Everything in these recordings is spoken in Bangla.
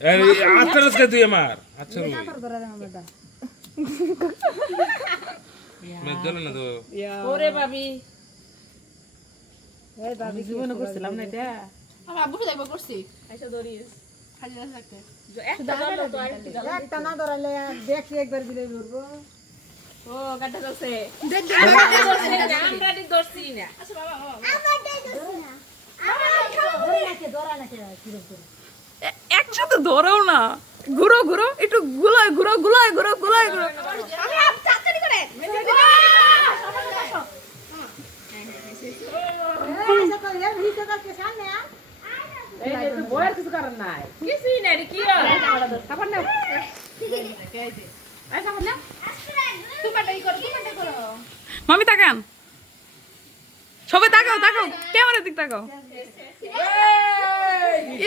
আচ্ছা তুই আমার আচ্ছা মেজল না তো ওরে ভাবি এই ভাবি জীবনে করছিলাম না এটা আমি আব্বুকে দেখবো করছি আইসা ধরিস খালি না থাকতে একটা ধরলো তো আরেকটা ধরলো। একটা না ধরালে দেখি একবার দিলে ধরবো ও কাটা ধরছে দেখ আমরা ধরছি না আচ্ছা বাবা ধরা নাকি কিরকম করে একসাথে ধরেও না ঘুরো ঘুরো একটু গুলায় ঘুরো গুলায় ঘুরো গুলায় ঘুরো আমি আপ তাড়াতাড়ি করে ऐसा तो यार भी तो करके सामने आ এই যে তুই বয়ের কিছু কারণ নাই কিছুই নাই রে কি আর খাবার নাও এই খাবার নাও তুমি বাটাই করো মামি তাকান সবাই তাকাও তাকাও ক্যামেরার দিক তাকাও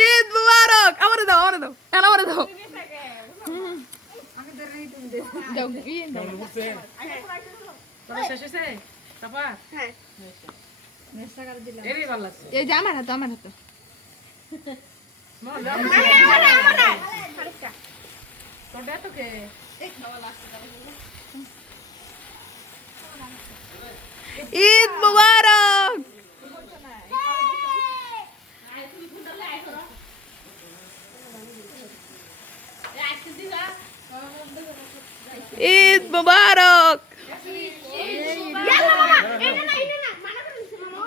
ঈদ মুবারক আমারে দাও আমারে দাও আমারে দাও যাও কি তোরা শেষ হইছে খাবার হ্যাঁ এরই ভালো লাগছে এই যে আমার হাতে মন তোটা তো কে ঈদ মুবারক ঈদ মুবারক না মানা করে দিছে মামা